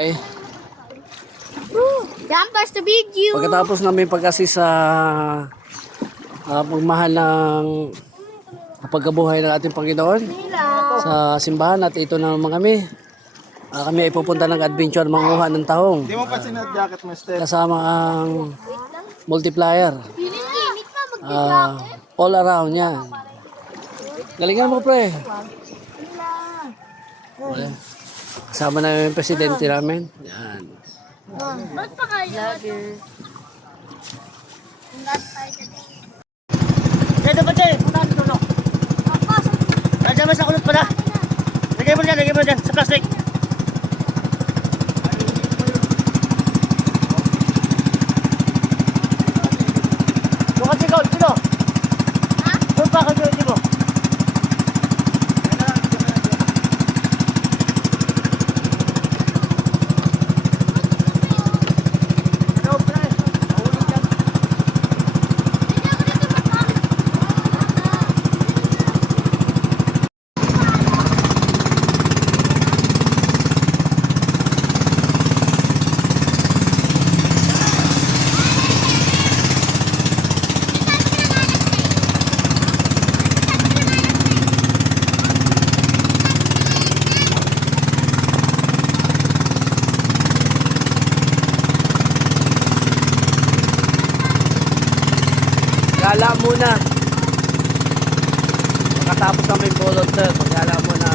Okay. Jumpers to big you. Pagkatapos namin pag-assist sa pagmahal ng pagkabuhay ng ating Panginoon sa simbahan at ito na naman kami. Kami ay pupunta ng adventure manguha ng tahong. Hindi mo pa sinad-jacket, mister. Kasama ang multiplier. All around yan. Galingan mo pre. Wala. Kasama na yung presidente namin. Yan. Ba't pa kayo? Dito ba tayo? Punta ka tulog. Nandiyan mo sa kulot pala. Lagay mo dyan sa plastic. Bukan sigaw, sino? Ha? Doon pa ka doon, mo. Gala muna. Pagkatapos kami bulot sir, paggala muna.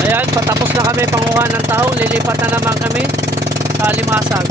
Ayan, patapos na kami panguha ng tahong, lilipat na naman kami sa Limasag.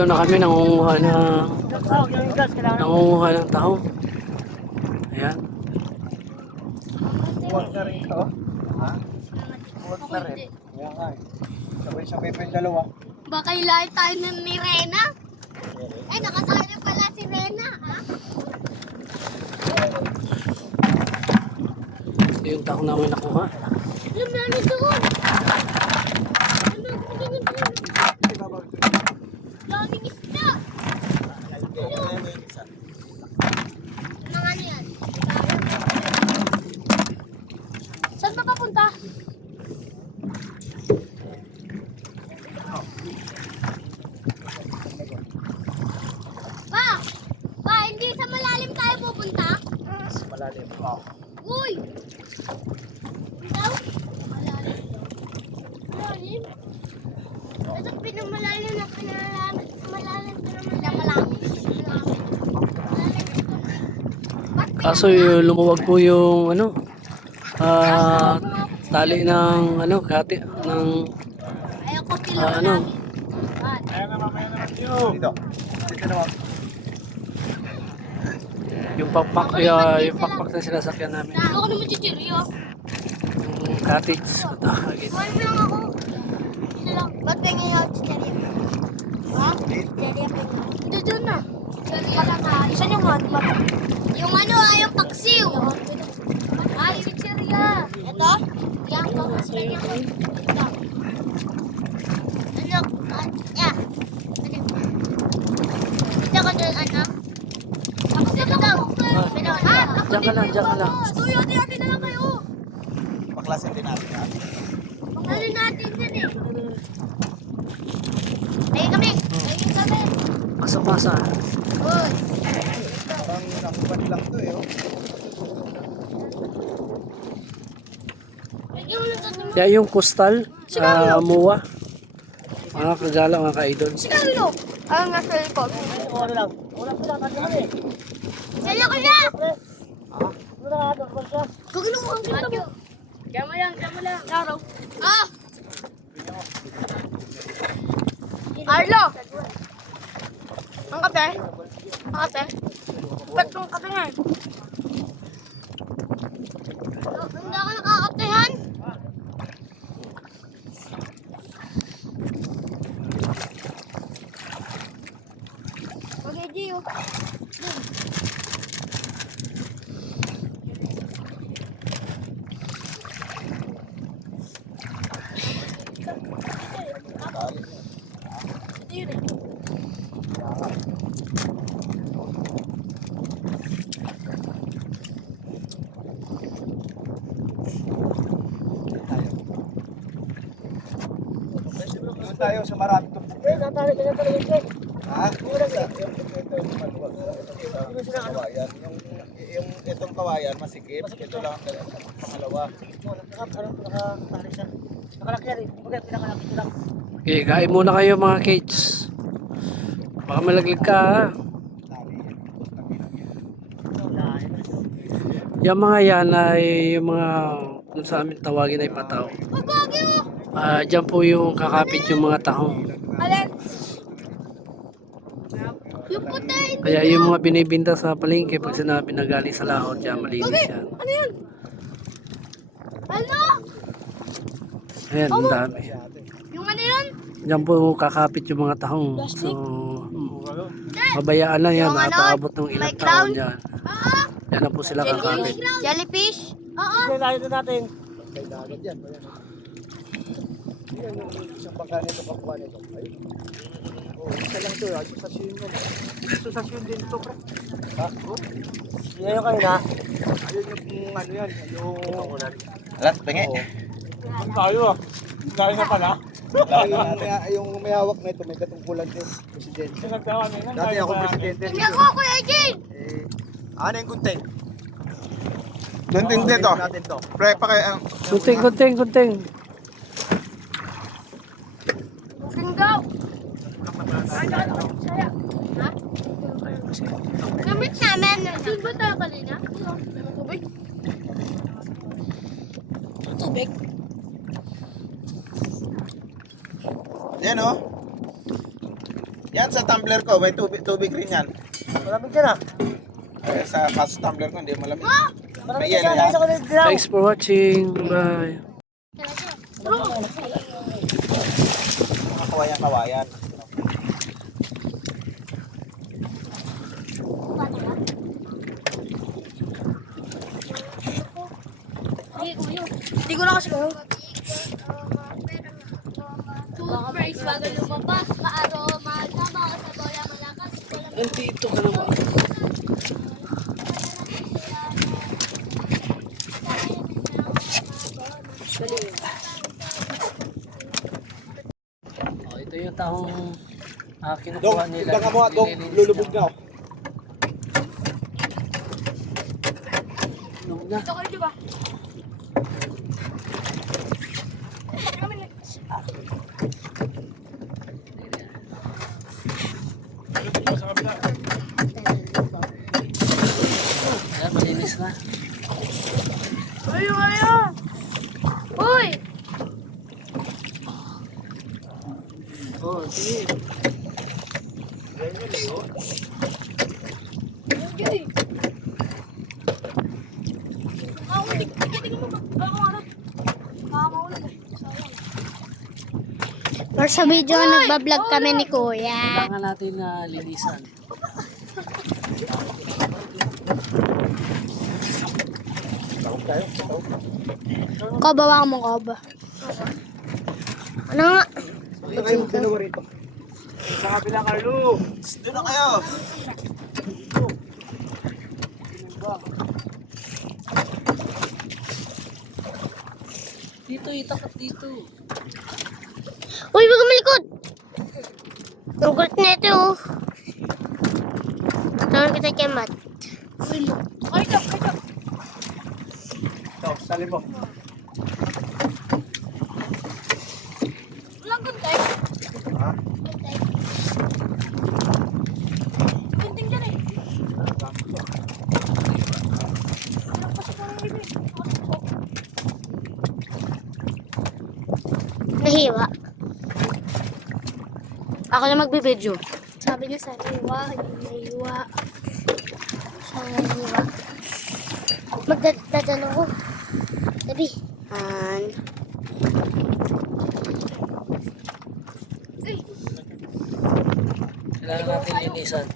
Dito na kami nangunguha ng tahong. Ayan. Huwag na rin ito. Ha? Huwag na rin. Yan nga. Sabay-sabay pa yung dalawa. Baka ilahin tayo ni Rena? Ay, nakasali pala si Rena, ha? Ito yung tahong namin nakuha. Alam na doon. Daming isda. Mga yan. Saan ka papunta? Pa, hindi sa malalim tayo pupunta? Malalim. Oo. Uy! Ikaw? Malalim. Malalim? Ito pinamalalim na pinamalalim. Malalim, pinamalalim. Kaso yung lumuwag po yung ano, tali ng ano, kati ng Ayaw ko ano. Ayan na mamaya naman yun. Dito. Dito naman. Yung pakpak na sinasakyan namin. Ako naman chichiryo. Yung cottage. One lang ako. Isa lang. Ba't pengen ako chichiryo? Ha? Chichiryo pengen. Doon na. Chichiryo lang ha. Isa yung hot ba? Yung ano yung paksiw. Ay, chichiryo. Ito? Yan ko. Mas pengen ako. Ito. Ano? Yeah. Ito ko doon ano? Paksiw daw. Diyan ka lang. Tuyo, hati-hati na lang kayo. Paklasin din natin. Ano natin yan eh? Ayun kami. Masa-masa. Uy. Parang nakupan lang to eh. Lagyan mo lang doon. Kaya yung coastal, muwa. Mga kagala, mga ka-idol. Sinalo. Ang nasa likod. Ano lang. Wala pa lang. Ano kami? Sala ko na. Wala ka. Ano siya? Gagano mo ang ganda mo. Kaya mo lang. Laro. Ah! Arlo! Ang kape? Ang kape? Ba't kong kape nga? Hindi ako nakakapehan. Okay, Gio. Doon tayo sa marami to. Eh, natali ka na talaga ito. Ha? Yung itong kawayan, masikip. Ito lang ang pangalawa. Nakatali siya. Nakalakyan eh. Bakit pinakalaki ko lang? Okay, kain muna kayo mga kids. Baka malaglag ka ha. Yung mga yan ay yung mga kung sa amin tawagin ay pataw. Diyan po yung kakapit yung mga tahong. Alin? Yung puti. Kaya yung mga binibinta sa palengke pag sinabi na galing sa laot, yan malinis yan. Ano yun? Ano? Ayan, ang dami. Yung ano yun? Diyan po kakapit yung mga tahong. So, mabayaan lang yan. Yung ano, Nakaabot ng ilang may taon crown? dyan. Oo. Yan na po sila kakapit. Jellyfish? Oo. Kailangan na natin. Kay dagat yan. Yan yung isang bangka nito, kakuha nito. Ayun. Oh, isa lang ito. Asosasyon yan. Asosasyon din ito, pre. Ha? Yan yung kanina. Ayun yung ano yan. Yung... Alas, pingi. Ang tayo ah. Tayo na pala. Yung may hawak na ito, may katungkulan din. Presidente. Dati ako presidente. Hindi ako, Kuya Jane. Ano yung gunting? Gunting dito. Natin to. Pre, Gunting. Singgaw. Ha? Gamit namin. Doon ba tayo kanina? Tubig? Tubig? Yan oh. Yan sa tumbler ko, may tubig rin yan. Malamig dyan ah. Sa tumbler ko, hindi malamig. Malamig May dyan. yelo yan. Nasa ko ng dilaw. Thanks for watching. Bye. Mga kawayan-kawayan. Hindi ko na kasi toothbrush bago lumabas. Ka-aroma, tama ka sa bola malakas. Nandito ka naman. Oh, ito yung tahong kinukuha nila. Tignan mo, Dong. Nililinis Lulubog na. na oh. Lulubog na. Ito ko rin, di ba? Ayan, malinis na. Ayun! Uy! Oh, sige. Or sa video, nagbablog kami ni Kuya. Kailangan natin na linisan. Koba, baka mo koba. Ano nga? Ito kayo dalawa rito. Sa kabila, Carlo. Doon na kayo. Dito, itapat dito. Uy, wag kang malikot! Ang kulit na ito, oh. Tawag kita kay Matt. Uy, mo. Ay, ito. Ito, sali mo. Walang guntay. Ha? Guntay. Gunting dyan eh. Nahiwa. Ako na magbibideo. Sabi niya sa hiwa, hindi nahiwa. Siya nahiwa. Magdadano ko. Sabi. And Kailangan natin linisan.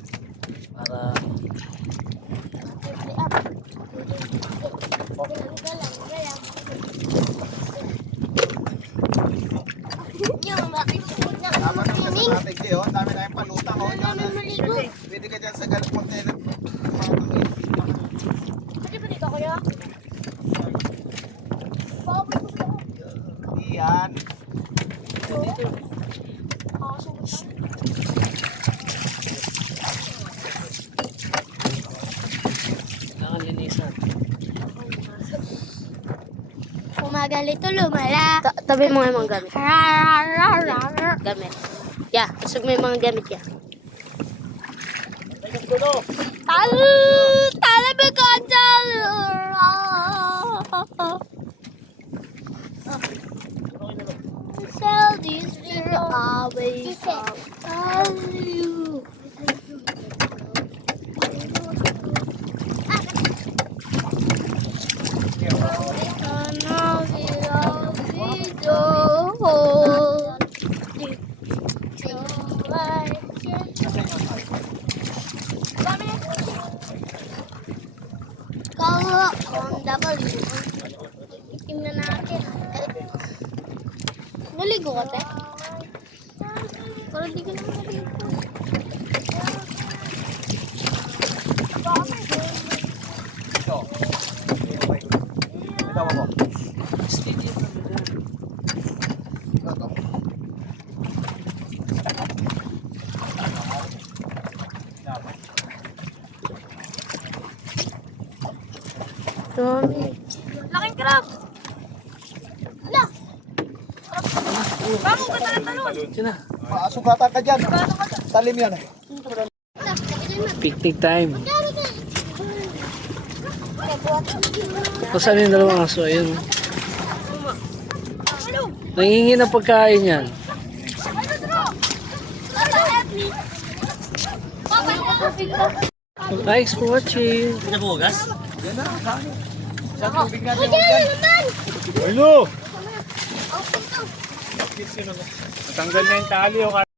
Para Tama naman sa strategy, oh. Dami na yung palutang, oh. maligo. Pwede ka dyan sa galap container. Pwede ba dito, kuya? Iyan. kailangan linisan. Kumagalito lumala. tabi mo yung mga gamit. Rar. Gamit. Yeah, isog mo yung mga gamit ya. Talabi ka dyan. Sell these fear away from you. Kalau on W, tingnan natin. Naligo ka, te? Parang di ka naman naligo. Ito. Ito mo. Steady yung naman dyan. Ito. Laking crab! Ala! Bakit ka talon-talon? Sina, Sugatan ka dyan. Talim yan. picnic time. O saan yung dalawang aso? Ayun. Nangingi ng pagkain yan. Ano, bro? Ano, Evelyn? Thanks for watching. Ano? Tanggal na yung tali o